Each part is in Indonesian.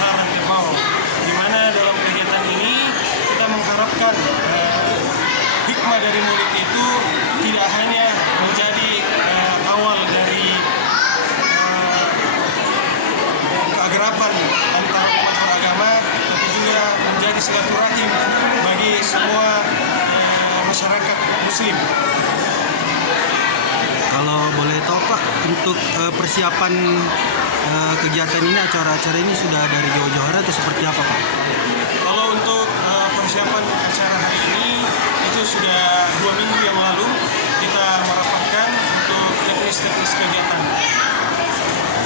Pasar Rantebau, di mana dalam kegiatan ini kita mengharapkan hikmah dari Maulid itu tidak hanya menjadi awal dari keakraban antara umat beragama, tapi juga menjadi silaturahim bagi semua masyarakat Muslim. Kalau boleh tahu Pak, untuk persiapan kegiatan ini, acara-acara ini sudah dari jauh-jauh hari atau seperti apa Pak? Kalau untuk persiapan acara hari ini itu sudah 2 minggu yang lalu kita merapatkan untuk teknis-teknis kegiatan.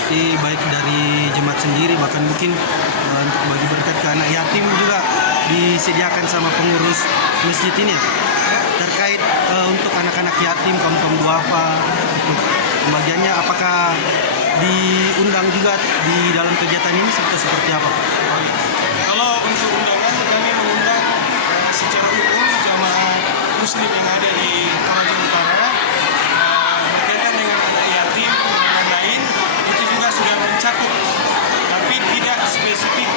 Jadi baik dari jemaat sendiri, bahkan mungkin untuk bagi berkat ke anak yatim juga disediakan sama pengurus masjid ini ya? Terkait untuk anak-anak yatim, kaum duafa, untuk pembagiannya apakah diundang juga di dalam kegiatan ini seperti apa? Oh, iya. Kalau untuk undangan, kami mengundang secara umum jamaah Muslim yang ada di Toraja Utara, berkaitan dengan anak yatim dan lain-lain, itu juga sudah mencakup, tapi tidak spesifik.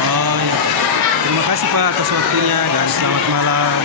Oh iya. Terima kasih Pak atas waktunya dan selamat malam.